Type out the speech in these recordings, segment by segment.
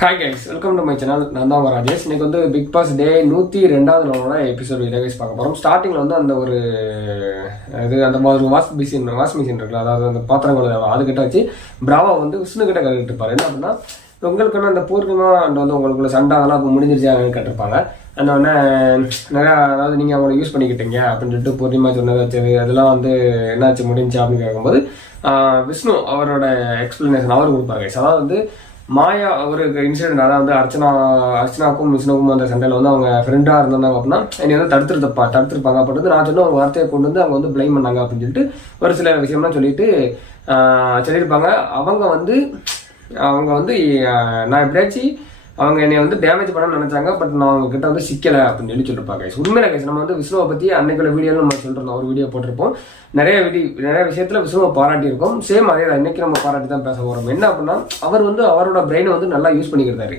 Hi guys, welcome to my channel. நான் தான் ராஜேஷ். இன்னைக்கு வந்து பிக் பாஸ் டே 102வது நாளோட எபிசோட் கைஸ் பார்க்க போகிறோம். ஸ்டார்டிங்கில் வந்து அந்த ஒரு அந்த வாஷ் மிஷின் இருக்குல்ல, அதாவது அந்த பாத்திரங்கள் அதுக்கிட்ட வச்சு பிராவா வந்து விஷ்ணு கிட்ட கட்டிட்டு இருப்பாரு. என்ன அப்படின்னா, உங்களுக்குன்னு அந்த பூர்ணிமா அண்ட் வந்து உங்களுக்குள்ள சண்டை அதெல்லாம் இப்போ முடிஞ்சிருச்சாங்கன்னு கேட்டிருப்பாங்க. அந்த உடனே நிறையா, அதாவது நீங்கள் அவங்கள யூஸ் பண்ணிக்கிட்டீங்க அப்படின்னு சொல்லிட்டு பூர்ணிமா சொன்னது வச்சது அதெல்லாம் வந்து என்னாச்சு முடிஞ்சா அப்படின்னு கேட்கும்போது விஷ்ணு அவரோட எக்ஸ்பிளனேஷன் அவர் கொடுப்பாரு கைஸ். அதாவது வந்து மாயா ஒரு இன்சிடென்ட், அதாவது அர்ச்சனாவுக்கும் விஷ்ணுவுக்கும் அந்த சண்டையில் வந்து அவங்க ஃப்ரெண்டாக இருந்தாங்க அப்படின்னா என்னை வந்து தடுத்துருப்பாங்க அப்படின்றது நான் சொன்ன ஒரு வார்த்தையை கொண்டு வந்து அவங்க வந்து பிளைம் பண்ணாங்க அப்படின்னு சொல்லிட்டு ஒரு சில விஷயம்லாம் சொல்லியிருப்பாங்க. அவங்க வந்து நான் எப்படியாச்சும் அவங்க என்னை வந்து டேமேஜ் பண்ண நினைச்சாங்க, பட் நான் அவங்க கிட்ட வந்து சிக்கலை அப்படின்னு சொல்லியிருப்பாங்க. உண்மையில கைஸ், நம்ம வந்து விஷ்ணுவை பற்றி அன்னைக்குள்ள வீடியோவில் நம்ம சொல்லிருந்தோம், ஒரு வீடியோ போட்டிருப்போம். நிறைய விஷயத்துல விஷ்ணுவை பாராட்டியிருக்கோம். சேம் அதே தான் இன்னைக்கு நம்ம பாராட்டி தான் பேச போகிறோம். என்ன அப்படின்னா, அவர் வந்து அவரோட பிரெயினை வந்து நல்லா யூஸ் பண்ணிக்கிறாரு.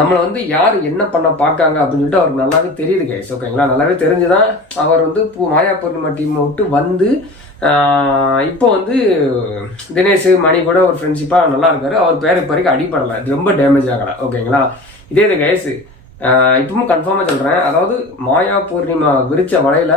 நம்மளை வந்து யார் என்ன பண்ண பார்க்காங்க அப்படின்னு சொல்லிட்டு அவருக்கு நல்லாவே தெரியுது கைஸ். ஓகேங்களா, நல்லாவே தெரிஞ்சுதான் அவர் வந்து மாயா பூர்ணிமா டீமை விட்டு வந்து இப்போ வந்து தினேஷ் மணி கூட ஒரு ஃப்ரெண்ட்ஷிப்பாக நல்லா இருக்காரு. அவர் பேர் இப்போ வரைக்கும் அடிப்படலை, ரொம்ப டேமேஜ் ஆகலை. ஓகேங்களா, இதே இது கைஸ் இப்பவும் கன்ஃபார்மாக சொல்கிறேன். அதாவது மாயா பூர்ணிமா விரிச்ச வலையில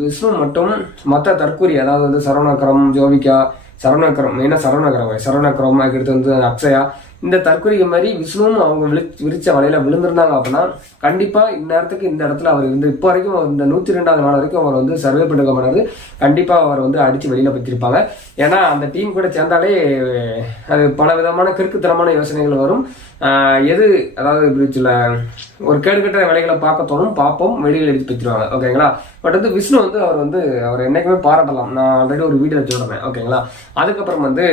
விஷ்ணு மட்டும் மற்ற தற்கூரி, அதாவது வந்து சரவணக்கரம், ஜோவிகா, சரவணக்கரம் அடுத்து வந்து அக்ஷயா, இந்த தற்கொலைக்கு மாதிரி விஷ்ணுவும் அவங்க விரிச்ச வலையில விழுந்திருந்தாங்க அப்படின்னா கண்டிப்பா இந்நேரத்துக்கு இந்த இடத்துல அவர் இருந்து இப்போ வரைக்கும் இந்த 102வது நாள் வரைக்கும் அவர் வந்து சர்வே பண்ணிருக்க மாட்டாரு. கண்டிப்பா அவர் வந்து அடிச்சு வெளியில பத்திருப்பாங்க. ஏன்னா அந்த டீம் கூட சேர்ந்தாலே அது பல விதமான கிறுக்குத்தனமான யோசனைகள் வரும். அதாவது இப்படி சொல்ல ஒரு கேடுகட்ட வேலைகளை பார்க்க தோணும், பார்ப்போம், வெளியில் எடுத்து பத்திருவாங்க. ஓகேங்களா, பட் வந்து விஷ்ணு வந்து அவர் என்னைக்குமே பாராட்டலாம். நான் ஆல்ரெடி ஒரு வீடியோல சொல்றேன். ஓகேங்களா, அதுக்கப்புறம் வந்து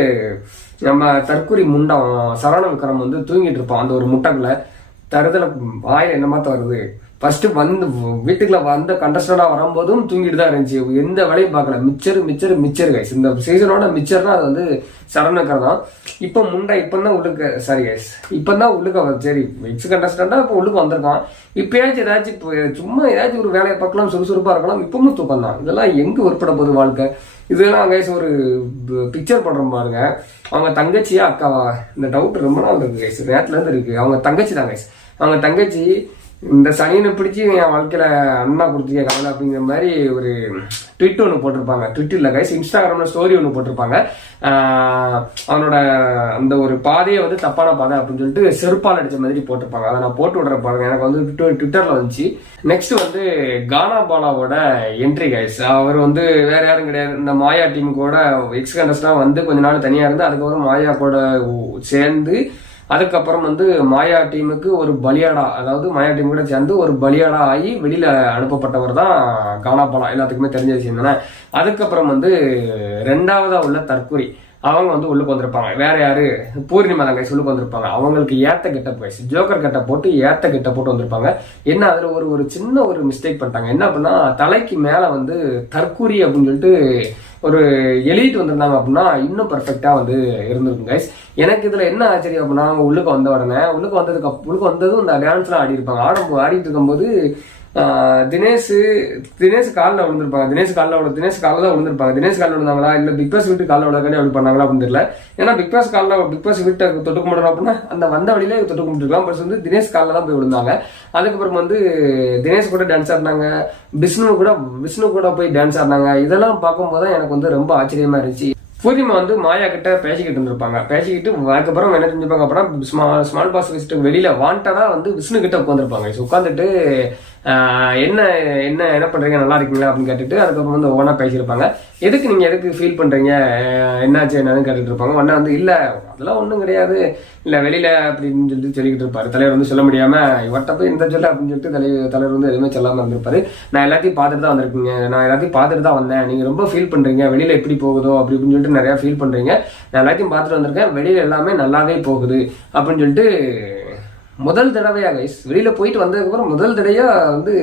நம்ம தற்கூரி முண்டம் சரவண விக்ரம் வந்து தூங்கிட்டு இருப்பான். அந்த ஒரு முட்டைக்குள்ள தருதல வாயில என்ன மாத்த வருது. ஃபர்ஸ்ட் வந்து வீட்டுக்குள்ள வந்த கண்டஸ்டண்டா வரும்போதும் தூங்கிட்டு தான் இருந்துச்சு. எந்த வேலையும் பார்க்கல. Mixture guys. இந்த சீசனோட மிச்சர்னா அது வந்து சரவணக்கர் தான். இப்போ முண்டா இப்பதான் உள்ளுக்க சரி எக்ஸ் கண்டஸ்டண்டா இப்போ உள்ளுக்கு வந்திருக்கான். இப்பயாச்சும் ஏதாச்சும் சும்மா ஏதாச்சும் ஒரு வேலையை பார்க்கலாம், சுறுசுறுப்பா இருக்கலாம். இப்பவும் தூக்கம் தான். இதெல்லாம் எங்க உட்பட போகுது வாழ்க்கை. இதெல்லாம் கைஸ் ஒரு பிக்சர் பண்றோம் பாருங்க. அவங்க தங்கச்சியா அக்காவா, இந்த டவுட் ரொம்ப நாள் இருக்கு கைஸ், நேரத்துல இருந்து இருக்கு. அவங்க தங்கச்சி தான் கைஸ். அவங்க தங்கச்சி இந்த சனியனை பிடிச்சி என் வாழ்க்கையில அண்ணா கொடுத்துருக்கேன் கவலை அப்படிங்கிற மாதிரி ஒரு ட்விட் ஒன்று போட்டிருப்பாங்க. ட்விட் இல்லை கைஸ், இன்ஸ்டாகிராம்ல ஸ்டோரி ஒன்று போட்டிருப்பாங்க. அவனோட அந்த ஒரு பாதையை வந்து தப்பான பாதை அப்படின்னு சொல்லிட்டு செருப்பால் அடிச்ச மாதிரி போட்டிருப்பாங்க. அதை நான் போட்டு விடுற பாருங்க, எனக்கு வந்து ட்விட்டர்ல வந்துச்சு. நெக்ஸ்ட் வந்து கானா பாலாவோட என்ட்ரி கைஸ். அவர் வந்து வேற யாரும் கிடையாது, இந்த மாயா டீம் கூட எக்ஸ் கண்டஸ்டா வந்து கொஞ்ச நாள் தனியா இருந்து அதுக்கப்புறம் மாயா கூட சேர்ந்து அதுக்கப்புறம் வந்து மாயா டீமுக்கு ஒரு பலியாடா, அதாவது மாயா டீம் கூட சேர்ந்து ஒரு பலியாடா ஆகி வெளியில அனுப்பப்பட்டவர் தான் கானாபாலா. எல்லாத்துக்குமே தெரிஞ்ச விஷயம் தானே. அதுக்கப்புறம் வந்து ரெண்டாவதா உள்ள தற்கூரி அவங்க வந்து உள்ளுக்கு வந்திருப்பாங்க. வேற யாரு, பூர்ணிமா தான் கைஸ் உள்ளுக்கு வந்திருப்பாங்க. அவங்களுக்கு ஏத்த கெட்ட கைஸ், ஜோக்கர் கெட்ட போட்டு வந்திருப்பாங்க. என்ன அதுல ஒரு சின்ன ஒரு மிஸ்டேக் பண்ணிட்டாங்க. என்ன அப்படின்னா, தலைக்கு மேல வந்து தற்கூரி அப்படின்னு சொல்லிட்டு ஒரு எலிட் வந்திருந்தாங்க அப்படின்னா இன்னும் பர்ஃபெக்டா வந்து இருந்திருக்கும் கைஸ். எனக்கு இதுல என்ன ஆச்சரியம் அப்படின்னா, அவங்க உள்ளுக்கு வந்த உடனே உள்ளுக்கு வந்ததும் இந்த டான்ஸ்லாம் ஆடி இருப்பாங்க. ஆடிட்டு இருக்கும்போது தினேஷ் காலில் விழுந்திருப்பாங்க. தினேஷ் காலில் விழுந்திருப்பாங்க. தினேஷ் காலில் விழுந்தாங்களா இல்ல பிக் பாஸ் வீட்டு காலில் விழுந்தாங்க அப்படி பண்ணாங்களா அப்படின்னு தெரியல. ஏன்னா பிக் பாஸ் வீட்டை தொட்டு கும்பிடணும் அப்படின்னா அந்த வந்த வழியிலே தொட்டு கும்பிட்டுருக்கலாம். பட் வந்து தினேஷ் காலில் தான் போய் விழுந்தாங்க. அதுக்கப்புறம் வந்து தினேஷ் கூட டான்ஸ் ஆடினாங்க, விஷ்ணு கூட போய் டான்ஸ் ஆடினாங்க. இதெல்லாம் பார்க்கும்போது தான் எனக்கு வந்து ரொம்ப ஆச்சரியமா இருந்துச்சு. பூர்ணிமா வந்து மாயா கிட்ட பேசிக்கிட்டு இருந்திருப்பாங்க. பேசிக்கிட்டு அதுக்கப்புறம் என்ன செஞ்சிருப்பாங்க அப்படின்னா, ஸ்மால் பாஸ் வச்சுட்டு வெளியில வாண்டடா வந்து விஷ்ணு கிட்ட உட்காந்துருப்பாங்க. உட்காந்துட்டு என்ன பண்றீங்க, நல்லா இருக்கீங்களா அப்படின்னு கேட்டுட்டு அதுக்கப்புறம் வந்து ஒவ்வொன்றா பேசியிருப்பாங்க. எதுக்கு ஃபீல் பண்றீங்க, என்னாச்சு என்னன்னு கேட்டுட்டு இருப்பாங்க. ஒன்னா வந்து இல்ல அதெல்லாம் ஒன்றும் கிடையாது, இல்ல வெளியில அப்படின்னு சொல்லிக்கிட்டு இருப்பாரு. தலைவர் வந்து சொல்ல முடியாம இவர்கிட்ட போய் இந்த சொல்ல அப்படின்னு சொல்லிட்டு தலைவர் வந்து எதுவுமே சொல்லாம இருந்திருப்பாரு. நான் எல்லாத்தையும் பார்த்துட்டு தான் வந்தேன். நீங்க ரொம்ப ஃபீல் பண்றீங்க, வெளியில எப்படி போகுதோ அப்படி அப்படின்னு சொல்லிட்டு நிறைய ஃபீல் பண்றீங்க. நான் எல்லாத்தையும் பார்த்துட்டு வந்திருக்கேன், வெளியில எல்லாமே நல்லாவே போகுது அப்படின்னு சொல்லிட்டு முதல் தடவையா கைஸ் வெளியில போயிட்டு வந்ததுக்கப்புறம் முதல் தடவையா வந்து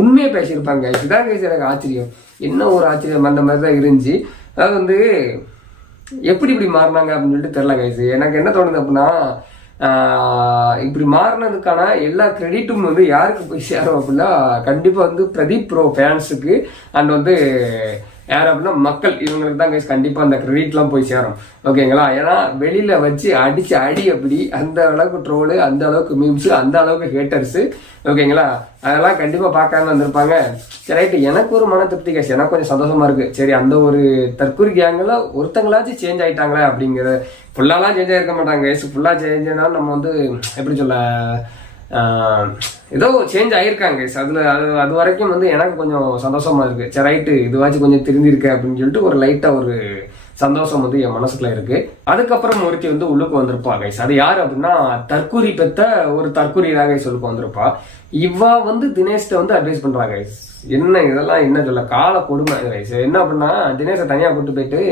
உண்மையை பேசியிருப்பாங்க. இதான் கைஸ் எனக்கு ஆச்சரியம். என்ன ஒரு ஆச்சரியம், அந்த மாதிரி தான் இருந்துச்சு. அதாவது வந்து இப்படி மாறினாங்க அப்படின்னு சொல்லிட்டு தெரியல கைஸ். எனக்கு என்ன தோணுது அப்படின்னா, இப்படி மாறினதுக்கான எல்லா கிரெடிட்டும் வந்து யாருக்கு போய் சேரும் அப்படின்னா கண்டிப்பா வந்து பிரதீப் ப்ரோ ஃபேன்ஸுக்கு அண்ட் வந்து யார் அப்படின்னா மக்கள், இவங்களுக்கு தான் கைஸ் கண்டிப்பா அந்த கிரெடிட்லாம் போய் சேரும். ஓகேங்களா? ஏன்னா வெளியில வச்சு அடிச்சு அடி அப்படி அந்த அளவுக்கு ட்ரோலு, அந்த அளவுக்கு மீம்ஸ், அந்த அளவுக்கு ஹேட்டர்ஸ். ஓகேங்களா? அதெல்லாம் கண்டிப்பா பார்க்காம வந்திருப்பாங்க. சரி ரைட்டு, எனக்கு ஒரு மன திருப்தி கைஸ், எனக்கு கொஞ்சம் சந்தோஷமா இருக்கு. சரி அந்த ஒரு தற்கொலை கேங்கில் ஒருத்தங்களாச்சும் சேஞ்ச் ஆயிட்டாங்களே அப்படிங்கிற. ஃபுல்லாலாம் சேஞ்ச் ஆயிருக்க மாட்டாங்க கைஸ். ஃபுல்லா சேஞ்ச் ஆனாலும் நம்ம வந்து எப்படி சொல்ல, ஏதோ சேஞ்ச் ஆயிருக்காங்க கைஸ். அது வரைக்கும் வந்து எனக்கு கொஞ்சம் சந்தோஷமா இருக்கு. சரி ரைட்டு, இதுவாச்சும் கொஞ்சம் திருந்திருக்கு அப்படின்னு சொல்லிட்டு ஒரு லைட்டா ஒரு சந்தோஷம் வந்து என் மனசுக்குள்ள இருக்கு. அதுக்கப்புறம் ஒருத்தி வந்து உள்ளுக்கு வந்திருப்பா கைஸ். அது யாரு அப்படின்னா தற்கூரி பெத்த ஒரு தற்கூரியாக கைஸ் உள்ளுக்கு வந்திருப்பா. இவ வந்து தினேஷ்ட வந்து அட்வைஸ் பண்றா கைஸ். என்ன இதெல்லாம் என்ன சொல்ல, கால கொடுமை கைஸ். என்ன அப்படின்னா தினேஷை தனியா கூட்டு போயிட்டு,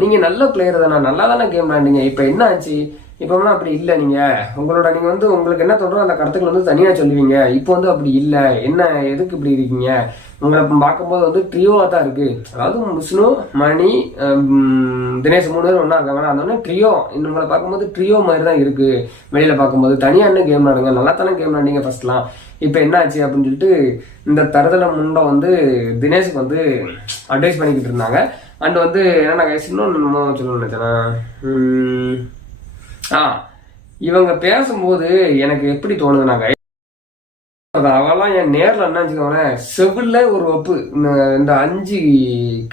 நீங்க நல்ல பிளேயர் தானே, நல்லா தானே கேம் விளையாண்டீங்க, இப்ப என்ன ஆச்சு, இப்போனா அப்படி இல்லை, நீங்க வந்து உங்களுக்கு என்ன தோன்றோ அந்த கருத்துக்கள் வந்து தனியா சொல்லுவீங்க, இப்போ வந்து அப்படி இல்லை, என்ன எதுக்கு இப்படி இருக்கீங்க, உங்களை பார்க்கும்போது வந்து ட்ரியோவா தான் இருக்கு, அதாவது விஷ்ணு, மணி, தினேஷ் 3 பேர் ஒன்னா இருக்காங்க, அந்த ட்ரியோ, உங்களை பார்க்கும்போது ட்ரியோ மாதிரி தான் இருக்கு, வெளியில பார்க்கும்போது தனியா என்ன கேம் விளாடுங்க, நல்லா தானே கேம் விளாண்டிங்க ஃபர்ஸ்ட்லாம், இப்போ என்ன ஆச்சு அப்படின்னு சொல்லிட்டு இந்த தருதல முண்டை வந்து தினேஷுக்கு வந்து அட்வைஸ் பண்ணிக்கிட்டு இருந்தாங்க. அண்ட் வந்து என்னன்னா கைஸ், இன்னொன்னு சொல்லணும்னு நினைச்சேன்னா, இவங்க பேசும்போது எனக்கு எப்படி தோணுதுன்னா கைஸ், அவெல்லாம் என் நேர்ல என்ன வச்சுக்கோங்களேன், செவில்ல ஒரு ஒப்பு, இந்த 5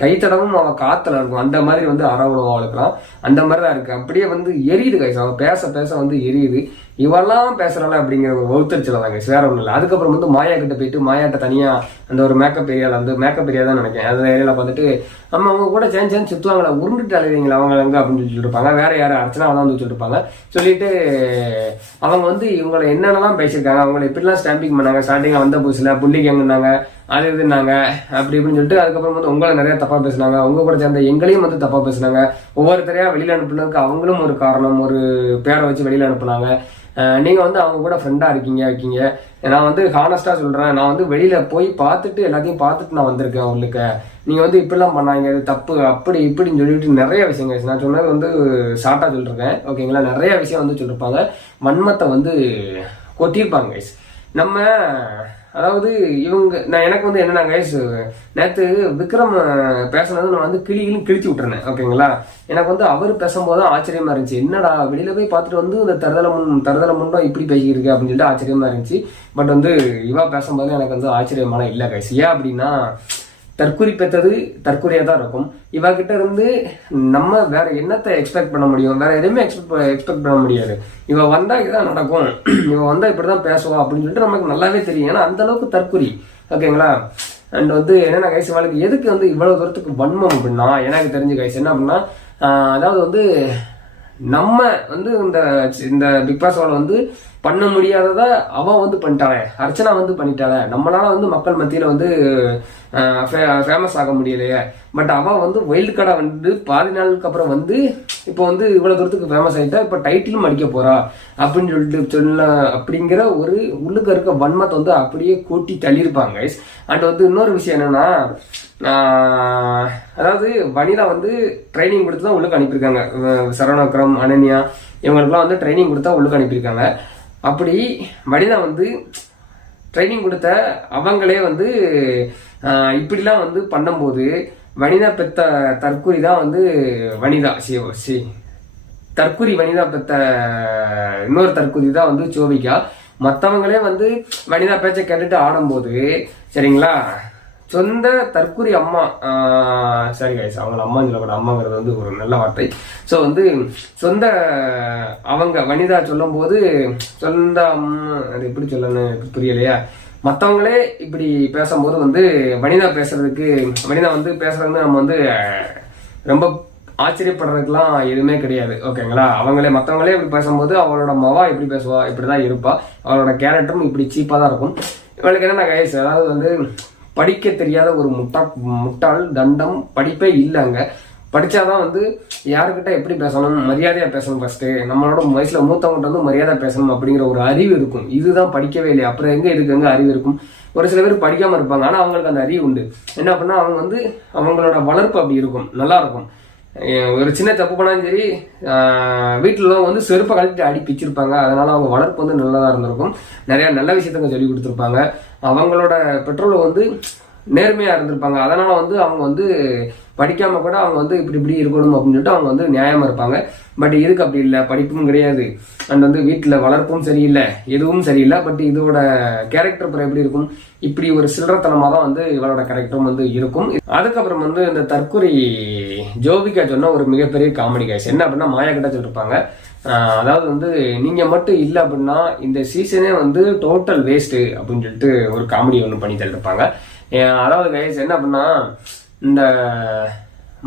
கைத்தடமும் அவன் காத்துல இருக்கும், அந்த மாதிரி வந்து அரவணும் அவளுக்குலாம், அந்த மாதிரிதான் இருக்கு. அப்படியே வந்து எரியுது கைஸ், அவன் பேச பேச வந்து எரியுது. இவெல்லாம் பேசுறாள் அப்படிங்கிற ஒரு ஒருத்தரிச்சல தான் கைஸ், வேற ஒன்றும் இல்லை. அதுக்கப்புறம் வந்து மாயா கிட்ட போயிட்டு, மாயாட்ட தனியா அந்த ஒரு மேக்கப் ஏரியால, அந்த மேக்கப் ஏரியா தான் நினைக்கிறேன், அந்த ஏரியால பார்த்துட்டு நம்ம அவங்க கூட சேர்ந்து சுத்துவாங்களா, உருண்டுட்டு அழுவீங்களா அவங்க எங்க அப்படின்னு சொல்லிட்டு இருப்பாங்க. வேற யாரு அர்ச்சனா தான் வந்து சொல்லிட்டு இருப்பாங்க. சொல்லிட்டு அவங்க வந்து இவங்களை என்னென்னலாம் பேசியிருக்காங்க, அவங்களை எப்படிலாம் ஸ்டாம்பிங் பண்ணாங்க, ஸ்டார்டிங்ல வந்த புதுசுல புள்ளி கேங்குனாங்க, அது இதுனாங்க அப்படி இப்படின்னு சொல்லிட்டு, அதுக்கப்புறம் வந்து உங்களை நிறைய தப்பா பேசினாங்க, உங்க கூட சேர்ந்த எங்களையும் வந்து தப்பா பேசினாங்க, ஒவ்வொருத்தரையா வெளியில அனுப்புனதுக்கு அவங்களும் ஒரு காரணம், ஒரு பேரை வச்சு வெளியில அனுப்புனாங்க. நீங்க வந்து அவங்க கூட ஃப்ரெண்டா இருக்கீங்க. நான் வந்து ஹானஸ்டா சொல்றேன், நான் வந்து வெளியில போய் பார்த்துட்டு எல்லாத்தையும் பார்த்துட்டு நான் வந்திருக்கேன் உங்களுக்கு, நீங்க வந்து இப்படிலாம் பண்ணாங்க, இது தப்பு அப்படி இப்படின்னு சொல்லிட்டு நிறைய விஷயம் நான் சொன்னது வந்து ஷார்ட்டா சொல்லிருக்கேன். ஓகேங்களா? நிறைய விஷயம் வந்து சொல்லிருப்பாங்க, வன்மத்தை வந்து கொட்டியிருப்பாங்க கைஸ். நம்ம அதாவது எனக்கு வந்து என்னன்னா கைஸ், நேற்று விக்ரம் பேசினது நான் வந்து கிழிச்சு விட்டுறேன். ஓகேங்களா? எனக்கு வந்து அவர் பேசும்போது ஆச்சரியமா இருந்துச்சு, என்னடா வெளியில போய் பார்த்துட்டு வந்து இந்த தருதல முன்னும் இப்படி பேசிக்கிருக்கு அப்படின்னு சொல்லிட்டு ஆச்சரியமா இருந்துச்சு. பட் வந்து இவா பேசும்போது எனக்கு வந்து ஆச்சரியமான இல்லை கைஸ். ஏன் அப்படின்னா தற்கொலை பெற்றது தற்கொலையா தான் இருக்கும். இவகிட்ட இருந்து நம்ம வேற என்னத்தை எக்ஸ்பெக்ட் பண்ண முடியும், வேற எதுவுமே எக்ஸ்பெக்ட் பண்ண முடியாது. இவ வந்தா இதுதான் நடக்கும், இவ வந்தா இப்படிதான் பேசுவா அப்படின்னு சொல்லிட்டு நமக்கு நல்லாவே தெரியும், ஏன்னா அந்த அளவுக்கு தற்கொலை. ஓகேங்களா? அண்ட் வந்து என்னென்ன கைஸ், இவளுக்கு எதுக்கு வந்து இவ்வளவு தூரத்துக்கு வன்மம் அப்படின்னா, எனக்கு தெரிஞ்சு கைஸ் என்ன அப்படின்னா, அதாவது வந்து நம்ம வந்து இந்த பிக் பாஸ் வந்து பண்ண முடியாதத அவ வந்து பண்ணிட்டாளே, அர்ச்சனா வந்து பண்ணிட்டாளே, நம்மளால வந்து மக்கள் மத்தியில வந்து ஃபேமஸ் ஆக முடியலையே, பட் அவ வந்து வைல்டு கார்டா வந்து பாதி நாளுக்கு அப்புறம் வந்து இப்போ வந்து இவ்வளவு தூரத்துக்கு ஃபேமஸ் ஆயிட்டா, இப்ப டைட்டிலும் அடிக்க போறா அப்படின்னு சொல்லிட்டு சொல்ல அப்படிங்கிற ஒரு உள்ளுக்கு இருக்க வன்மத்தை வந்து அப்படியே கூட்டி தள்ளியிருப்பாங்க கைஸ். அண்ட் வந்து இன்னொரு விஷயம் என்னன்னா, அதாவது வனிதா வந்து ட்ரைனிங் கொடுத்து தான் உள்ளுக்கு அனுப்பியிருக்காங்க. சரவணாக்கிரம், அனன்யா இவங்களுக்குலாம் வந்து ட்ரைனிங் கொடுத்தா உள்ளுக்கு அனுப்பியிருக்காங்க. அப்படி வனிதா வந்து ட்ரைனிங் கொடுத்த அவங்களே வந்து இப்படிலாம் வந்து பண்ணும்போது, வனிதா பெத்த தற்கூரி தான் வந்து வனிதா தற்கூரி வனிதா பெத்த இன்னொரு தற்கூரி தான் வந்து சோபிகா. மற்றவங்களே வந்து வனிதா பேச்சை கேட்டுட்டு ஆடும்போது, சரிங்களா, சொந்த தற்கூரி அம்மா, சரி கைஸ் அவங்கள அம்மா சொல்லக்கூட, அம்மாங்கிறது வந்து ஒரு நல்ல வார்த்தை. ஸோ வந்து சொந்த அவங்க வனிதா சொல்லும் போது, சொந்த அம்மா அது எப்படி சொல்லணும்னு புரியலையா, மற்றவங்களே இப்படி பேசும்போது வந்து வனிதா வந்து பேசுறது நம்ம வந்து ரொம்ப ஆச்சரியப்படுறதுக்குலாம் எதுவுமே கிடையாது. ஓகேங்களா? மற்றவங்களே இப்படி பேசும்போது அவளோட மவா எப்படி பேசுவா, இப்படிதான் இருப்பா, அவளோட கேரக்டரும் இப்படி சீப்பா தான் இருக்கும். இவளுக்கு என்னன்னா கைஸ், அதாவது வந்து படிக்க தெரியாத ஒரு முட்டாள் தண்டம், படிப்பே இல்லைங்க. படிச்சாதான் வந்து யாருக்கிட்ட எப்படி பேசணும், மரியாதையா பேசணும், ஃபர்ஸ்ட் நம்மளோட வயசுல மூத்தவங்கிட்ட வந்து மரியாதை பேசணும் அப்படிங்கிற ஒரு அறிவு இருக்கும். இதுதான் படிக்கவே இல்லை, அப்புறம் எங்க அறிவு இருக்கும். ஒரு சில பேர் படிக்காம இருப்பாங்க, ஆனா அவங்களுக்கு அந்த அறிவு உண்டு. என்ன பண்ணா அவங்க வந்து அவங்களோட வளர்ப்பு அப்படி இருக்கும், நல்லா இருக்கும். ஒரு சின்ன தப்பு பண்ணாலும் சரி, வீட்டுல வந்து செருப்பை கழட்டி அடி பிச்சிருப்பாங்க. அதனால அவங்க வளர்ப்பு வந்து நல்லதா இருந்திருக்கும். நிறைய நல்ல விஷயத்தங்க சொல்லி கொடுத்துருப்பாங்க. அவங்களோட பெற்றோர் வந்து நேர்மையா இருந்திருப்பாங்க. அதனால வந்து அவங்க வந்து படிக்காம கூட அவங்க வந்து இப்படி இருக்கணும் அப்படின்னு சொல்லிட்டு அவங்க வந்து நியாயமா இருப்பாங்க. பட் இதுக்கு அப்படி இல்லை, படிப்பும் கிடையாது அண்ட் வந்து வீட்டில் வளர்ப்பும் சரியில்லை, எதுவும் சரியில்லை. பட் இதோட கேரக்டர் அப்புறம் எப்படி இருக்கும், இப்படி ஒரு சில்லறத்தனமாக தான் வந்து இவளோட கேரக்டரும் வந்து இருக்கும். அதுக்கப்புறம் வந்து இந்த தற்கொலை ஜோவிகா சொன்ன ஒரு மிகப்பெரிய காமெடி கைஸ் என்ன அப்படின்னா, மாயா கிட்ட சொல்லிருப்பாங்க, அதாவது வந்து நீங்க மட்டும் இல்லை அப்படின்னா இந்த சீசனே வந்து டோட்டல் வேஸ்ட் அப்படின்னு சொல்லிட்டு ஒரு காமெடி ஒன்று பண்ணி தள்ளிருப்பாங்க. அதாவது கைஸ் என்ன அப்படின்னா, இந்த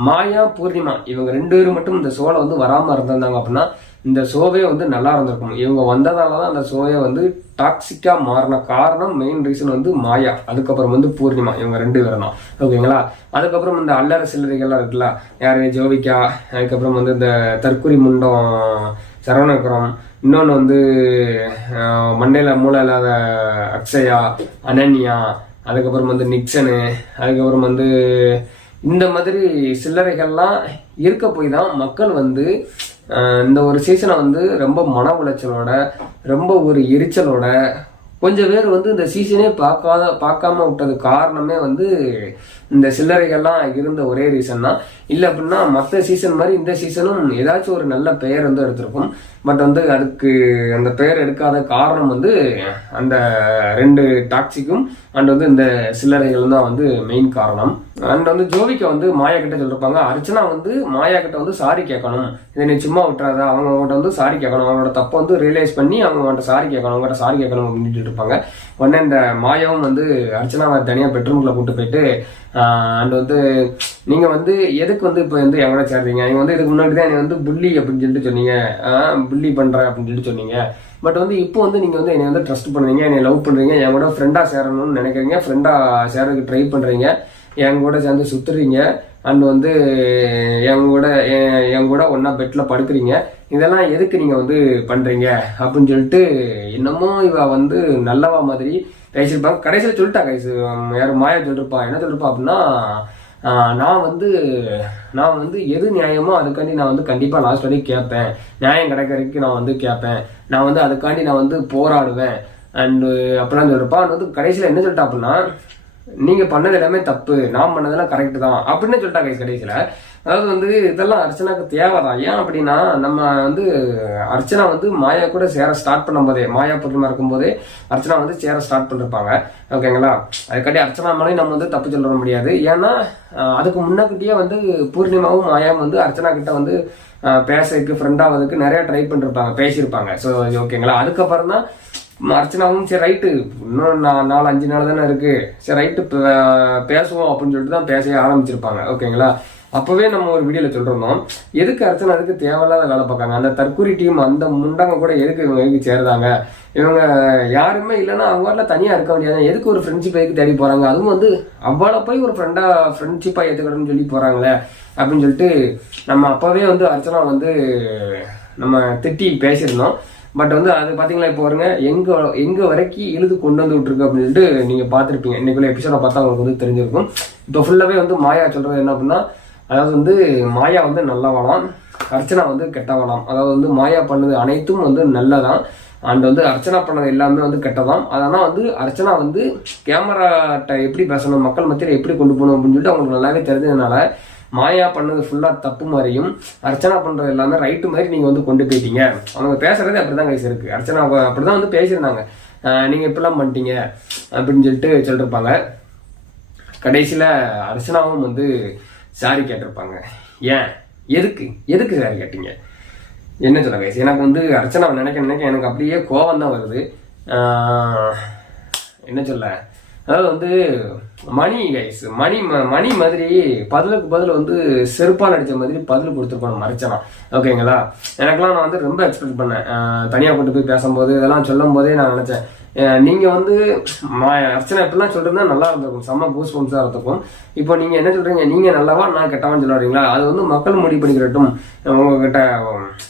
மாயா பூர்ணிமா இவங்க 2 பேரும் மட்டும் இந்த ஷோல வந்து வராம இருந்திருந்தாங்க அப்படின்னா இந்த ஷோவே வந்து நல்லா இருந்திருக்கும். இவங்க வந்ததாலதான் அந்த ஷோவே வந்து டாக்ஸிக்கா மாறின காரணம், மெயின் ரீசன் வந்து மாயா, அதுக்கப்புறம் வந்து பூர்ணிமா, இவங்க 2 பேரும் தான். ஓகேங்களா. அதுக்கப்புறம் இந்த அல்லற சில்லறைகள்லாம் இருக்குல்ல, யாரு ஜோவிகா, அதுக்கப்புறம் வந்து இந்த தற்குறி முண்டம் சரவணபுரம், இன்னொன்று வந்து மண்டையில மூளை இல்லாத அக்ஷயா, அனன்யா, அதுக்கப்புறம் வந்து நிக்சனு, அதுக்கப்புறம் வந்து இந்த மாதிரி சில்லறைகள்லாம் இருக்க போய் தான் மக்கள் வந்து இந்த ஒரு சீசனை வந்து ரொம்ப மன உளைச்சலோட, ரொம்ப ஒரு எரிச்சலோட, கொஞ்சம் பேர் வந்து இந்த சீசனே பார்க்காம விட்டது காரணமே வந்து இந்த சில்லறைகள்லாம் இருந்த ஒரே ரீசன் தான். இல்லை அப்படின்னா மற்ற சீசன் மாதிரி இந்த சீசனும் ஏதாச்சும் ஒரு நல்ல பெயர் வந்து எடுத்திருக்கும். பட் வந்து அதுக்கு அந்த பெயர் எடுக்காத காரணம் வந்து அந்த 2 டாக்ஸிக்கும் அண்ட் வந்து இந்த சில்லறைகள் தான் வந்து மெயின் காரணம். அண்ட் வந்து ஜோவிகா வந்து மாயா கிட்ட சொல்லிருப்பாங்க, அர்ச்சனா வந்து மாயா கிட்ட வந்து சாரி கேட்கணும், இதை நீ சும்மா விட்டுறாத, அவங்ககிட்ட வந்து சாரி கேட்கணும், அவங்களோட தப்பை வந்து ரியலைஸ் பண்ணி அவங்ககிட்ட சாரி கேட்கணும், அவங்ககிட்ட சாரி கேட்கணும் அப்படின்னு இருப்பாங்க. உடனே இந்த மாயாவும் வந்து அர்ச்சனாவை தனியாக பெட்ரூம்குள்ள கூட்டு போயிட்டு அண்ட் வந்து நீங்க வந்து எதுக்கு வந்து இப்போ வந்து எங்கூட சேர்றீங்க, நீங்க வந்து இதுக்கு முன்னாடி தான் நீ வந்து புள்ளி அப்படின்னு சொல்லிட்டு சொன்னீங்க, புள்ளி பண்ற அப்படின்னு சொல்லிட்டு சொன்னீங்க. பட் வந்து இப்போ வந்து நீங்க வந்து என்னை வந்து ட்ரஸ்ட் பண்ணுறீங்க, என்னை லவ் பண்றீங்க, என் கூட ஃப்ரெண்டா சேரணும்னு நினைக்கிறீங்க, ஃப்ரெண்டா சேரதுக்கு ட்ரை பண்றீங்க, என் கூட சேர்ந்து சுத்துறீங்க அண்ட் வந்து என் கூட ஒன்னா பெட்ல படுக்கிறீங்க, இதெல்லாம் எதுக்கு நீங்க வந்து பண்றீங்க அப்படின்னு சொல்லிட்டு இன்னமும் இவ வந்து நல்லவா மாதிரி பேசியிருப்பாங்க. கடைசியில் சொல்லிட்டா கைஸ், யாரும் மாயா சொல்லிருப்பா, என்ன சொல்லிருப்பா அப்படின்னா, நான் வந்து எது நியாயமோ அதுக்காண்டி நான் வந்து கண்டிப்பா லாஸ்ட் வரைக்கும் கேட்பேன், நியாயம் கிடைக்கிறதுக்கு நான் வந்து கேட்பேன், நான் வந்து அதுக்காண்டி நான் வந்து போராடுவேன் அண்டு அப்படிலாம் சொல்லிருப்பா. வந்து கடைசியில் என்ன சொல்லிட்டா அப்படின்னா, நீங்க பண்ணது எல்லாமே தப்பு, நான் பண்ணதெல்லாம் கரெக்ட் தான் அப்படின்னு சொல்லிட்டா கைஸ் கடைசியில. அதாவது வந்து இதெல்லாம் அர்ச்சனாக்கு தேவைதான். ஏன் அப்படின்னா, நம்ம வந்து அர்ச்சனா வந்து மாயா கூட சேர ஸ்டார்ட் பண்ணும் போதே, மாயா பூர்ணிமா இருக்கும் போதே அர்ச்சனா வந்து சேர ஸ்டார்ட் பண்ணிருப்பாங்க. ஓகேங்களா. அதுக்காண்டி அர்ச்சனா மேலே நம்ம வந்து தப்பு சொல்ல முடியாது. ஏன்னா அதுக்கு முன்னாடியே வந்து பூர்ணிமாவும் மாயாவும் வந்து அர்ச்சனா கிட்ட வந்து பேசறதுக்கு, ஃப்ரெண்டாவதுக்கு நிறைய ட்ரை பண்ணிருப்பாங்க, பேசியிருப்பாங்க. ஸோ ஓகேங்களா. அதுக்கப்புறம் தான் அர்ச்சனாவும் சரி ரைட்டு, இன்னும் 4-5 நாள் தானே இருக்கு, சரி ரைட்டு பேசுவோம் அப்படின்னு சொல்லிட்டு தான் பேச ஆரம்பிச்சிருப்பாங்க. ஓகேங்களா. அப்பவே நம்ம ஒரு வீடியோல சொல்றோம், எதுக்கு அர்ச்சனா அதுக்கு தேவையில்லாத வேலை பார்க்காங்க, அந்த தற்கொலை டீம் அந்த முண்டாங்க கூட எதுக்கு சேருதாங்க, இவங்க யாருமே இல்லைன்னா அவங்க தனியா இருக்க முடியாது, எதுக்கு ஒரு ஃப்ரெண்ட்ஷிப் எதுக்கு தேடி போறாங்க, அதுவும் வந்து அவ்வளோ போய் ஒரு ஃப்ரெண்ட்ஷிப்பா ஏத்துக்கணும்னு சொல்லி போறாங்களே அப்படின்னு சொல்லிட்டு நம்ம அப்பவே வந்து அர்ச்சனா வந்து நம்ம திட்டி பேசியிருந்தோம். பட் வந்து அது பாத்தீங்களா, இப்போ வருங்க எங்க வரைக்கும் இழுது கொண்டு வந்து விட்டுருக்கு அப்படின்னு சொல்லிட்டு நீங்க பாத்திருப்பீங்க. இன்னைக்குள்ள எபிசோட பார்த்தா உங்களுக்கு வந்து தெரிஞ்சிருக்கும். இப்போ ஃபுல்லாவே வந்து மாயா சொல்றது என்ன அப்படின்னா, அதாவது வந்து மாயா வந்து நல்லவளாம், அர்ச்சனா வந்து கெட்டவளாம். அதாவது வந்து மாயா பண்ணது அனைத்தும் வந்து நல்லதான் அண்ட் வந்து அர்ச்சனா பண்ணது எல்லாமே வந்து கெட்டதாம். அதனால் வந்து அர்ச்சனா வந்து கேமராட்ட எப்படி பேசணும், மக்கள் மத்தியில் எப்படி கொண்டு போகணும் அப்படின்னு சொல்லிட்டு அவங்களுக்கு நல்லாவே தெரிஞ்சதுனால மாயா பண்ணது ஃபுல்லா தப்பு மாதிரியும் அர்ச்சனா பண்றது எல்லாமே ரைட்டு மாதிரி நீங்க வந்து கொண்டு போயிட்டீங்க. அவங்க பேசுறதே அப்படிதான் கைஸ் இருக்கு. அர்ச்சனா அப்படிதான் வந்து பேசியிருந்தாங்க, நீங்க இப்பெல்லாம் பண்ணிட்டீங்க அப்படின்னு சொல்லிட்டு இருப்பாங்க. கடைசியில அர்ச்சனாவும் வந்து சாரி கேட்டிருப்பாங்க. ஏன் எதுக்கு சாரி கேட்டீங்க என்ன சொல்ல கைஸ். எனக்கு வந்து அர்ச்சனாவை நினைக்க எனக்கு அப்படியே கோபம் தான் வருது. என்ன சொல்ல, அதாவது வந்து மணி கைஸ், மணி மாதிரி பதிலுக்கு பதில் வந்து செருப்பால் அடிச்ச மாதிரி பதில் கொடுத்துருக்கணும் அர்ச்சனா. ஓகேங்களா. எனக்கெல்லாம் நான் வந்து ரொம்ப எக்ஸ்பெக்ட் பண்ணேன், தனியாக கொண்டு போய் பேசும்போது இதெல்லாம் சொல்லும் போதே நான் நினைச்சேன், நீங்க வந்து அர்ச்சனா எப்படிலாம் சொல்றதுன்னா நல்லா இருந்திருக்கும், செம்ம கூஸ் பம்ஸா இருந்திருக்கும். இப்போ நீங்க என்ன சொல்றீங்க, நீங்க நல்லவா நான் கெட்டவான்னு சொல்ல வரீங்களா, அது வந்து மக்கள் முடிவு பண்ணிக்கிறட்டும் உங்ககிட்ட.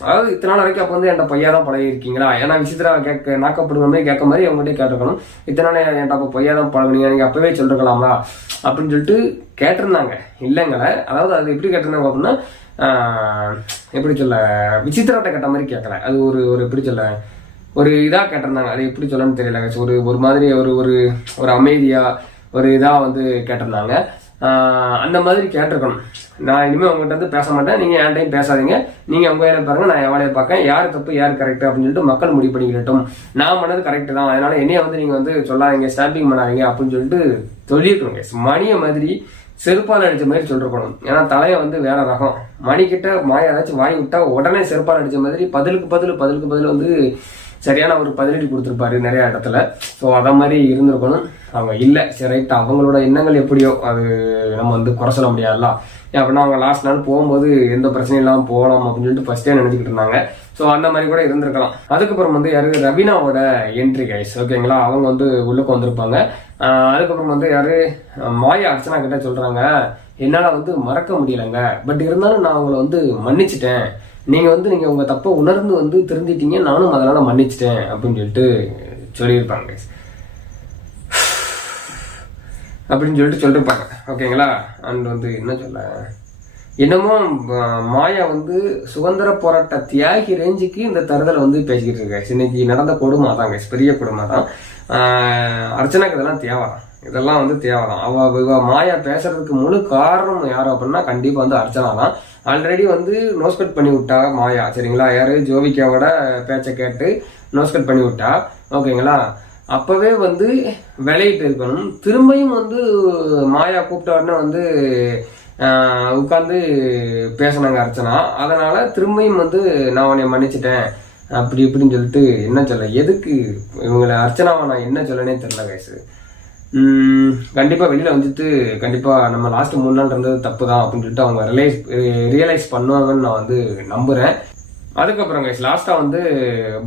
அதாவது இத்தனை நாள் வரைக்கும் அப்போ வந்து என்கிட்ட பையா தான் பழகி இருக்கீங்களா, ஏன்னா விசித்திரா நாக்கப்படுற மாதிரி கேட்க மாதிரி அவங்ககிட்ட கேட்டிருக்கணும். இத்தனை நாள் என்கிட்ட அப்போ பையா தான் பழகுனீங்க, நீங்க அப்பவே சொல்லிருக்கலாமா அப்படின்னு சொல்லிட்டு கேட்டிருந்தாங்க. இல்லைங்களே, அதாவது அது எப்படி கேட்டிருந்தாங்க அப்படின்னா, எப்படி சொல்ல, விசித்திராட்ட கேட்ட மாதிரி கேட்கல, அது ஒரு எப்படி சொல்ல, ஒரு இதா கேட்டிருந்தாங்க. அது எப்படி சொல்லணும்னு தெரியல. ஒரு மாதிரி ஒரு அமைதியா ஒரு இதா வந்து கேட்டிருந்தாங்க. அந்த மாதிரி கேட்டிருக்கணும். நான் இனிமேல் உங்ககிட்ட வந்து பேச மாட்டேன், நீங்க என் டைம் பேசாதீங்க, நீங்க உங்க வேலையை பாருங்க, நான் என் வேலையை பார்க்கேன், யாரு தப்பு யாரு கரெக்ட் அப்படின்னு சொல்லிட்டு மக்கள் முடிவு பண்ணிக்கிட்டோம். நான் பண்ணது கரெக்ட் தான், அதனால என்னைய வந்து நீங்க வந்து சொல்லாதீங்க, ஸ்டாம்பிங் பண்ணாதீங்க அப்படின்னு சொல்லிட்டு சொல்லியிருக்கணுங்க. மணியை மாதிரி செருப்பால் அடிச்ச மாதிரி சொல்லிருக்கணும். ஏன்னா தலையை வந்து வேற ரகம். மணிக்கிட்ட மாய ஏதாச்சும் வாங்கி விட்டா உடனே செருப்பால் அடிச்ச மாதிரி பதிலுக்கு பதில் வந்து சரியான ஒரு பதிலடி கொடுத்துருப்பாரு நிறைய இடத்துல. ஸோ அத மாதிரி இருந்திருக்கணும். அவங்க இல்லை, சரி ரைட், அவங்களோட எண்ணங்கள் எப்படியோ அது நம்ம வந்து குறை சொல்ல முடியாதுல்ல. அப்படின்னா அவங்க லாஸ்ட் நாள் போகும்போது எந்த பிரச்சனையும் இல்லாமல் போகலாம் அப்படின்னு சொல்லிட்டு ஃபர்ஸ்டே நினைச்சுக்கிட்டு இருந்தாங்க. ஸோ அந்த மாதிரி கூட இருந்திருக்கலாம். அதுக்கப்புறம் வந்து யாரு, ரவீனாவோட என்ட்ரி கைஸ், ஓகேங்களா. அவங்க வந்து உள்ளுக்கு வந்திருப்பாங்க. அதுக்கப்புறம் வந்து யாரு, மாயா அர்ச்சனா கிட்ட சொல்றாங்க, என்னால வந்து மறக்க முடியலைங்க, பட் இருந்தாலும் நான் அவங்கள வந்து மன்னிச்சிட்டேன், நீங்க உங்க தப்பை உணர்ந்து வந்து திருந்திட்டீங்க, நானும் அதனால மன்னிச்சிட்டேன் அப்படின்னு சொல்லிட்டு சொல்லியிருப்பாங்க அப்படின்னு சொல்லிட்டு சொல்லிருப்பாங்க, ஓகேங்களா. அண்ட் வந்து என்ன சொல்ல, என்னமோ மாயா வந்து சுதந்திர போராட்ட தியாகி ரேஞ்சுக்கு இந்த தருதலை வந்து பேசிக்கிட்டு இருக்காங்க. இன்னைக்கு நடந்த கொடுமை தாங்க, பெரிய கொடுமை தான். அர்ச்சனாக்கு இதெல்லாம் தேவைதான், இதெல்லாம் வந்து தேவைதான். அவ மாயா பேசுறதுக்கு முழு காரணம் யாரு அப்படின்னா கண்டிப்பா வந்து அர்ச்சனா தான். ஆல்ரெடி வந்து நோஸ்கட் பண்ணி விட்டா மாயா, சரிங்களா. யாரு, ஜோவிகாவோட பேச்சை கேட்டு நோஸ்கட் பண்ணி விட்டா, ஓகேங்களா. அப்பவே வந்து விளையிட்டு இருக்கணும். திரும்பியும் வந்து மாயா கூப்பிட்ட உடனே வந்து உட்கார்ந்து பேசினாங்க அர்ச்சனா. அதனால திரும்பியும் வந்து நான் உன்னை மன்னிச்சிட்டேன் அப்படி இப்படின்னு சொல்லிட்டு என்ன சொல்ல, எதுக்கு இவங்களை அர்ச்சனாவை நான் என்ன சொல்லனே தெரியல கைஸ். கண்டிப்பா வெளியில வந்துட்டு கண்டிப்பா நம்ம லாஸ்ட் 3 நாள் இருந்தது தப்பு தான் அப்படின்னு சொல்லிட்டு அவங்க ரியலைஸ் பண்ணுவாங்கன்னு நான் வந்து நம்புறேன். அதுக்கப்புறம் கைஸ் லாஸ்டா வந்து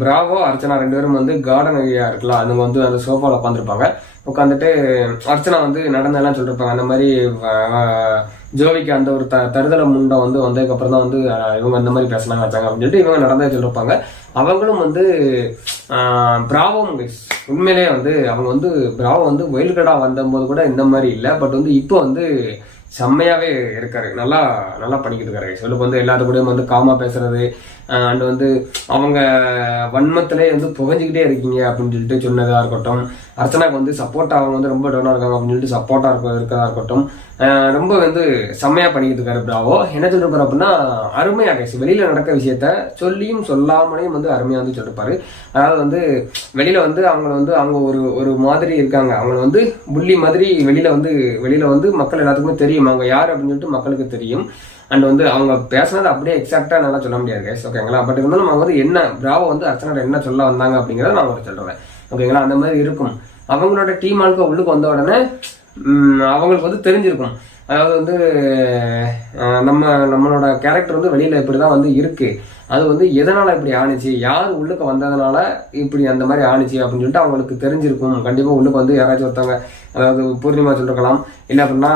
பிராவோ அர்ச்சனா 2 பேரும் வந்து கார்டன் ஏரியா இருக்குல்ல, அதுங்க வந்து அந்த சோஃபால உட்காந்துருப்பாங்க. உட்காந்துட்டு அர்ச்சனா வந்து நடந்தெல்லாம் சொல்லிருப்பாங்க. அந்த மாதிரி ஜோவிக்கு அந்த ஒரு தருதலை முண்டை வந்து வந்ததுக்கு அப்புறம் தான் வந்து இவங்க அந்த மாதிரி பேசினாங்க வச்சாங்க அப்படின்னு சொல்லிட்டு இவங்க நடந்ததை சொல்லிருப்பாங்க. அவங்களும் வந்து பிராவும் உண்மையிலேயே வந்து அவங்க வந்து பிராவோ வந்து ஒயில்கடா வந்தபோது கூட இந்த மாதிரி இல்லை, பட் வந்து இப்போ வந்து செம்மையாவே இருக்காரு, நல்லா பண்ணிக்கிட்டு இருக்காரு. சொல்லுக்கு வந்து எல்லாத்து கூடயும் வந்து காமா பேசுறது, அண்ட் வந்து அவங்க வன்மத்திலே வந்து புகஞ்சுக்கிட்டே இருக்கீங்க அப்படின்னு சொல்லிட்டு சொன்னதா இருக்கட்டும், அர்ச்சனாக்கு வந்து சப்போர்ட்டா அவங்க வந்து ரொம்ப டவுனா இருக்காங்க அப்படின்னு சொல்லிட்டு சப்போர்ட்டா இருக்கதா இருக்கட்டும், ரொம்ப வந்து செம்மையா பண்ணிக்கிட்டு இருக்காரு பிராவோ. என்ன சொல்லிருப்பாரு அப்படின்னா அருமையா கைஸ், வெளியில நடக்க விஷயத்த சொல்லியும் சொல்லாமலையும் வந்து அருமையா வந்து சொல்லிருப்பாரு. அதாவது வந்து வெளியில வந்து அவங்க ஒரு மாதிரி இருக்காங்க, அவங்க வந்து புள்ளி மாதிரி வெளியில வந்து மக்கள் எல்லாத்துக்குமே தெரியும் அவங்க யாரு அப்படின்னு சொல்லிட்டு மக்களுக்கு தெரியும். அண்ட் வந்து அவங்க பேசுனது அப்படியே எக்ஸாக்டா நல்லா சொல்ல முடியாது கைஸ், ஓகேங்களா. பட் இருந்தாலும் அவங்க வந்து என்ன பிராவோ வந்து அர்ச்சனா என்ன சொல்ல வந்தாங்க அப்படிங்கறத நான் உங்களுக்கு சொல்றேன், ஓகேங்களா. அந்த மாதிரி இருக்கும். அவங்களோட டீம் ஆளுக்கு உள்ளுக்கு வந்த உடனே அவங்களுக்கு வந்து தெரிஞ்சிருக்கும். அதாவது வந்து நம்மளோட கேரக்டர் வந்து வெளியில இப்படிதான் வந்து இருக்கு, அது வந்து எதனால இப்படி ஆணிச்சு, யார் உள்ளுக்கு வந்ததுனால இப்படி அந்த மாதிரி ஆணிச்சு அப்படின்னு சொல்லிட்டு அவங்களுக்கு தெரிஞ்சிருக்கும். கண்டிப்பா உள்ளுக்கு வந்து யாராச்சும் ஒருத்தவங்க, அதாவது பூர்ணிமா சொல்லிருக்கலாம், இல்லை அப்படின்னா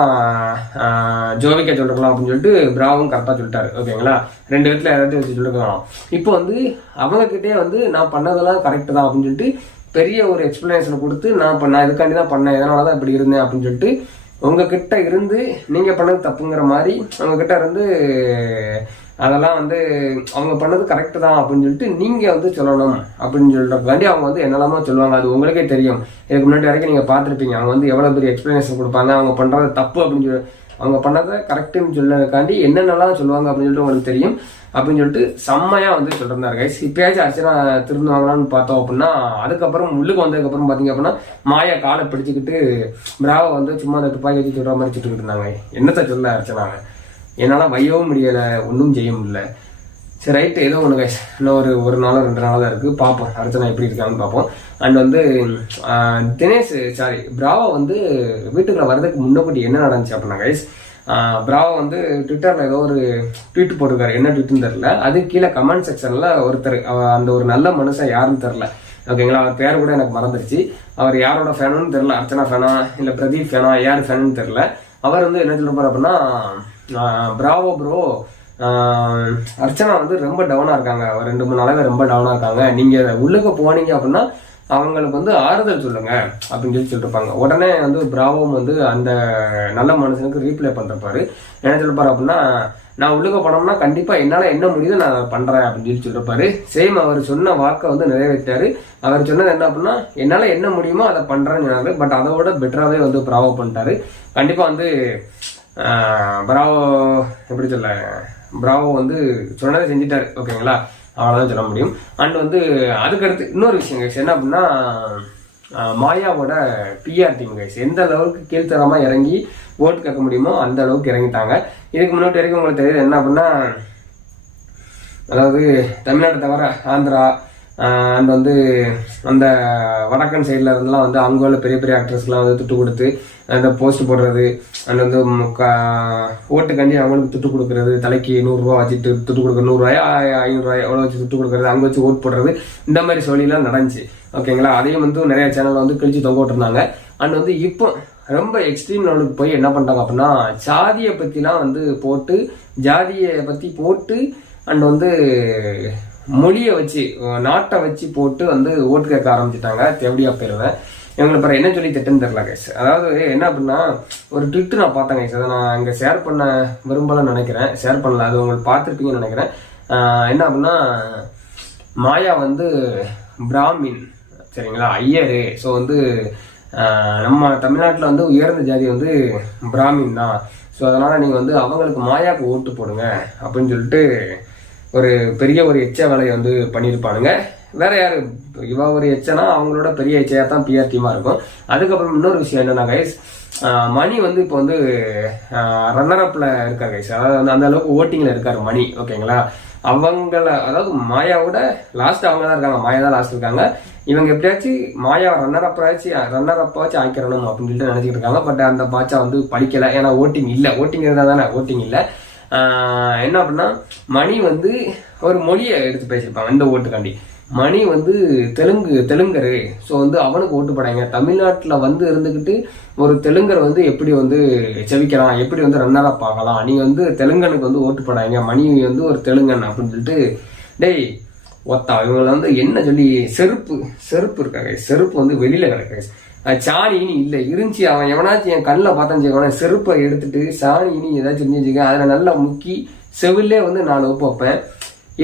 ஜோவிகா சொல்லிருக்கலாம் அப்படின்னு சொல்லிட்டு பிராவும் கரெக்டா சொல்லிட்டாரு, ஓகேங்களா. 2 இடத்துல யாராச்சும் வச்சு சொல்லிருக்கலாம். இப்போ வந்து அவங்க கிட்டே வந்து நான் பண்ணதெல்லாம் கரெக்ட் தான் அப்படின்னு சொல்லிட்டு பெரிய ஒரு எக்ஸ்பிளனேஷன் கொடுத்து நான் இதுக்காண்டி தான் பண்ணேன், இதனாலதான் இப்படி இருந்தேன் அப்படின்னு சொல்லிட்டு உங்ககிட்ட இருந்து நீங்க பண்ணது தப்புங்கிற மாதிரி உங்ககிட்ட இருந்து அதெல்லாம் வந்து அவங்க பண்ணது கரெக்ட் தான் அப்படின்னு சொல்லிட்டு நீங்க வந்து சொல்லணும் அப்படின்னு சொல்றதுக்காண்டி அவங்க வந்து என்னெல்லாமோ சொல்லுவாங்க. அது உங்களுக்கே தெரியும், இதுக்கு முன்னாடி வரைக்கும் நீங்க பார்த்துருப்பீங்க. அவங்க வந்து எவ்வளவு பெரிய எக்ஸ்பிளனேஷன் கொடுப்பாங்க, அவங்க பண்றது தப்பு அப்படின்னு சொல்லி அவங்க பண்ணதை கரெக்டுன்னு சொல்லதுக்காண்டி என்னென்னலாம் சொல்லுவாங்க அப்படின்னு சொல்லிட்டு உங்களுக்கு தெரியும் அப்படின்னு சொல்லிட்டு செம்மையா வந்து சொல்றாரு கைஸ். இப்பயாச்சும் அர்ச்சனா திருந்துவாங்களான்னு பார்த்தோம் அப்படின்னா, அதுக்கப்புறம் உள்ளுக்கு வந்ததுக்கப்புறம் பாத்தீங்க அப்படின்னா மாயா காலை பிடிச்சிக்கிட்டு பிராவை வந்து சும்மா அந்த துப்பாக்கி வச்சு சொல்ற மாதிரி சுட்டுக்கிட்டு இருந்தாங்க. என்னத்த சொல்ல அர்ச்சனாங்க, என்னால வையவும் முடியல, ஒன்றும் செய்ய முடியல. சரி ரைட்டு, ஏதோ ஒன்று கைஸ், இன்னும் ஒரு நாளோ 2 நாளோ தான் இருக்கு, பார்ப்போம் அர்ச்சனா எப்படி இருக்காங்கன்னு பார்ப்போம். அண்ட் வந்து பிராவோ வந்து வீட்டுக்குள்ள வர்றதுக்கு முன்னக்கூட்டி என்ன நடந்துச்சு அப்படின்னா கைஸ், பிராவோ வந்து ட்விட்டர்ல ஏதோ ஒரு ட்வீட் போட்டிருக்காரு, என்ன ட்வீட்னு தெரியல. அது கீழே கமெண்ட் செக்ஷன்ல ஒருத்தர், அந்த ஒரு நல்ல மனுஷன் யாருன்னு தெரியல, ஓகேங்களா. அவர் பேர் கூட எனக்கு மறந்துருச்சு. அவர் யாரோட ஃபேனுன்னு தெரியல, அர்ச்சனா ஃபேனா இல்ல பிரதீப் ஃபேனா யார் ஃபேனுன்னு தெரியல. அவர் வந்து என்ன சொல்லிருப்பாரு அப்படின்னா, பிராவோ ப்ரோ, அர்ச்சனா வந்து ரொம்ப டவுனா இருக்காங்க, 2-3 நாளாவே ரொம்ப டவுனா இருக்காங்க, நீங்க உள்ளுக்கு போனீங்க அப்படின்னா அவங்களுக்கு வந்து ஆறுதல் சொல்லுங்க அப்படின்னு சொல்லிருப்பாங்க. உடனே வந்து பிராவோம் வந்து அந்த நல்ல மனுஷனுக்கு ரீப்ளை பண்றப்பாரு. என்ன சொல்லிருப்பாரு அப்படின்னா, நான் உள்ளுக்க போனோம்னா கண்டிப்பா என்னால என்ன முடியுதோ நான் பண்றேன் அப்படின்னு சொல்லிருப்பாரு. சேம் அவர் சொன்ன வாக்கை வந்து நிறைவேற்றாரு. அவர் சொன்னது என்ன அப்படின்னா, என்னால என்ன முடியுமோ அதை பண்றேன்னு சொன்னாரு. பட் அதை விட பெட்டராகவே வந்து பிராவோ பண்ணிட்டாரு. கண்டிப்பா வந்து பிராவோ எப்படி சொல்ல, பிராவோ வந்து சொன்னதை செஞ்சுட்டாரு. ஓகேங்களா, அவ்வளவுதான் சொல்ல முடியும். அண்ட் வந்து அதுக்கடுத்து இன்னொரு விஷயம் கைஸ் என்ன அப்படின்னா, மாயாவோட பிஆர் டீம் கைஸ் எந்த அளவுக்கு கீழ்த்தரமா இறங்கி ஓட்டு கேட்க முடியுமோ அந்த அளவுக்கு இறங்கிட்டாங்க. இதுக்கு முன்னாடி வரைக்கும் உங்களுக்கு தெரியுது என்ன அப்படின்னா, அதாவது தமிழ்நாட்டை தவிர ஆந்திரா அண்ட் வந்து அந்த வடக்கன் சைட்ல இருந்தெல்லாம் வந்து அங்கே உள்ள பெரிய பெரிய ஆக்ட்ரஸ்லாம் வந்து துட்டு கொடுத்து அந்த போஸ்ட் போடுறது, அண்ட் வந்து ஓட்டுக்காண்டி அவங்களுக்கு துட்டு கொடுக்கறது, தலைக்கு 100 ரூபா வச்சுட்டு துட்டு கொடுக்குறது, 100 ரூபாயா 500 ரூபாய் எவ்வளோ வச்சு துட்டு கொடுக்கறது, அங்கே வச்சு ஓட்டு போடுறது, இந்த மாதிரி சொல்லிலாம் நடந்துச்சு. ஓகேங்களா, அதையும் வந்து நிறைய சேனல்ல வந்து கிழிச்சு தொங்க விட்டுருந்தாங்க. அண்ட் வந்து இப்போ ரொம்ப எக்ஸ்ட்ரீம் லெவலுக்கு போய் என்ன பண்ணிட்டாங்க அப்படின்னா, ஜாதியை பற்றிலாம் வந்து போட்டு, ஜாதியை பற்றி போட்டு அண்ட் வந்து மொழியை வச்சு நாட்டை வச்சு போட்டு வந்து ஓட்டு கேட்க ஆரம்பிச்சுட்டாங்க. தேவடியா போயிருவேன் இவங்களை பிற என்ன சொல்லி திட்டன்னு தெரியல கைஸ். அதாவது என்ன அப்படின்னா, ஒரு ட்விட் நான் பார்த்தேன் கைஸ், அதை நான் இங்கே ஷேர் பண்ண விரும்பலன்னு நினைக்கிறேன். ஷேர் பண்ணல, அது உங்களுக்கு பார்த்துருப்பீங்கன்னு நினைக்கிறேன். என்ன அப்படின்னா, மாயா வந்து பிராமின் சரிங்களா, ஐயரு. ஸோ வந்து நம்ம தமிழ்நாட்டில் வந்து உயர்ந்த ஜாதி வந்து பிராமின் தான். ஸோ அதனால நீங்கள் வந்து அவங்களுக்கு மாயாவுக்கு ஓட்டு போடுங்க அப்படின்னு சொல்லிட்டு ஒரு பெரிய ஒரு எச்ச வேலையை வந்து பண்ணியிருப்பானுங்க. வேற யாரு இவ ஒரு எச்சனா அவங்களோட பெரிய எச்சையா தான் பிஆர் டீமா இருக்கும். அதுக்கப்புறம் இன்னொரு விஷயம் என்னன்னா கைஸ், மணி வந்து இப்போ வந்து ரன்னர் அப்ல இருக்காரு கைஸ். அதாவது வந்து அந்த அளவுக்கு ஓட்டிங்ல இருக்காரு மணி. ஓகேங்களா, அவங்கள அதாவது மாயாவோட லாஸ்ட் அவங்க தான் இருக்காங்க, மாயா தான் லாஸ்ட் இருக்காங்க. இவங்க எப்படியாச்சும் மாயா ரன்னர் அப்பாச்சும் ஆக்கிரணும் அப்படின்னு சொல்லிட்டு நினைச்சிட்டு இருக்காங்க. பட் அந்த பாச்சா வந்து படிக்கல, ஏன்னா ஓட்டிங் இல்லை. ஓட்டிங் இருந்தா தானே, ஓட்டிங் இல்லை. என்ன அப்படின்னா, மணி வந்து ஒரு மொழியை எடுத்து பேசியிருப்பாங்க இந்த ஓட்டுக்காண்டி. மணி வந்து தெலுங்கரு. ஸோ வந்து அவனுக்கு ஓட்டு போடாங்க. தமிழ்நாட்டில் வந்து இருந்துக்கிட்டு ஒரு தெலுங்கர் வந்து எப்படி வந்து செவிக்கலாம், எப்படி வந்து ரன்னரா பார்க்கலாம், நீ வந்து தெலுங்கனுக்கு வந்து ஓட்டு போடாங்க, மணி வந்து ஒரு தெலுங்கன் அப்படின்னு சொல்லிட்டு டேய் ஒத்தா இவங்களை வந்து என்ன சொல்லி செருப்பு இருக்காங்க. செருப்பு வந்து வெளியில கிடக்கு. சாணின்னு இல்லை இருந்துச்சு, அவன் எவனாச்சும் என் கண்ணில் பார்த்தான்னு செருப்பை எடுத்துட்டு சாணின்னு ஏதாச்சும் இருந்துச்சுக்க, அதில் நல்லா முக்கி செவிலே வந்து 4 ஒப்பு வைப்பேன்.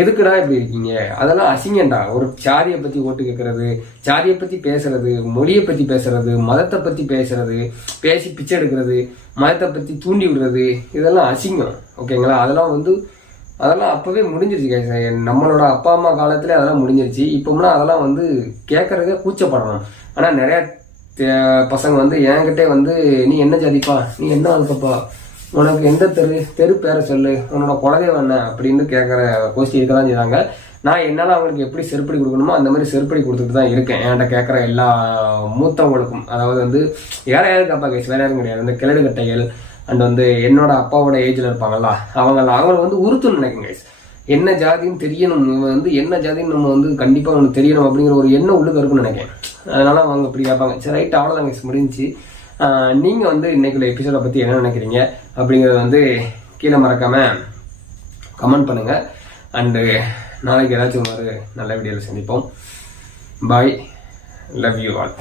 எதுக்குடா இப்படி இருக்கீங்க, அதெல்லாம் அசிங்கண்டா. ஒரு சாதியை பத்தி ஓட்டு கேட்கறது, சாதியை பத்தி பேசுறது, மொழியை பத்தி பேசுறது, மதத்தை பத்தி பேசுறது, பேசி பிச்சை எடுக்கிறது, மதத்தை பத்தி தூண்டி விடுறது, இதெல்லாம் அசிங்கம். ஓகேங்களா, அதெல்லாம் அப்பவே முடிஞ்சிருச்சு. நம்மளோட அப்பா அம்மா காலத்துல அதெல்லாம் முடிஞ்சிருச்சு. இப்போம்னா அதெல்லாம் வந்து கேட்கறதே கூச்சப்படணும். ஆனா நிறைய பசங்க வந்து என்கிட்டே வந்து, நீ என்ன ஜாதிப்பா, நீ என்ன அதுக்கப்பா, உனக்கு எந்த தெரு பேரை சொல்லு, உன்னோட குலதெய்வம் என்ன அப்படின்னு கேட்குற கோஷ்டி இருக்க தான் செய்வாங்க. நான் என்னால் அவங்களுக்கு எப்படி செருப்படி கொடுக்கணுமோ அந்த மாதிரி செருப்படி கொடுத்துட்டு தான் இருக்கேன். என்கிட்ட கேட்குற எல்லா மூத்தவங்களுக்கும். அதாவது வந்து யாரும் அப்பா கேஸ் வேற யாரும் கிடையாது. இந்த கிழடு கட்டைகள் அண்ட் வந்து என்னோட அப்பாவோட ஏஜ்ல இருப்பாங்களா, அவங்களை வந்து உறுத்துன்னு நினைக்குங்க கைஸ். என்ன ஜாதின்னு தெரியணும், வந்து என்ன ஜாதின்னு நம்ம வந்து கண்டிப்பா அவனுக்கு தெரியணும் அப்படிங்கிற ஒரு எண்ணம் உள்ளுக்கு இருக்குன்னு நினைக்கிறேன். அதனால அவங்க இப்படி கேட்பாங்க. சரி ரைட், அவ்வளோதாங்க கைஸ், முடிஞ்சு. நீங்க வந்து இன்னைக்குள்ள எபிசோட பத்தி என்ன நினைக்கிறீங்க அப்படிங்கறது வந்து கீழே மறக்காம கமெண்ட் பண்ணுங்க. அண்டு நாளைக்கு ஏதாச்சும் ஒரு நல்ல வீடியோவில் சந்திப்போம். பாய், லவ் யூ ஆல்.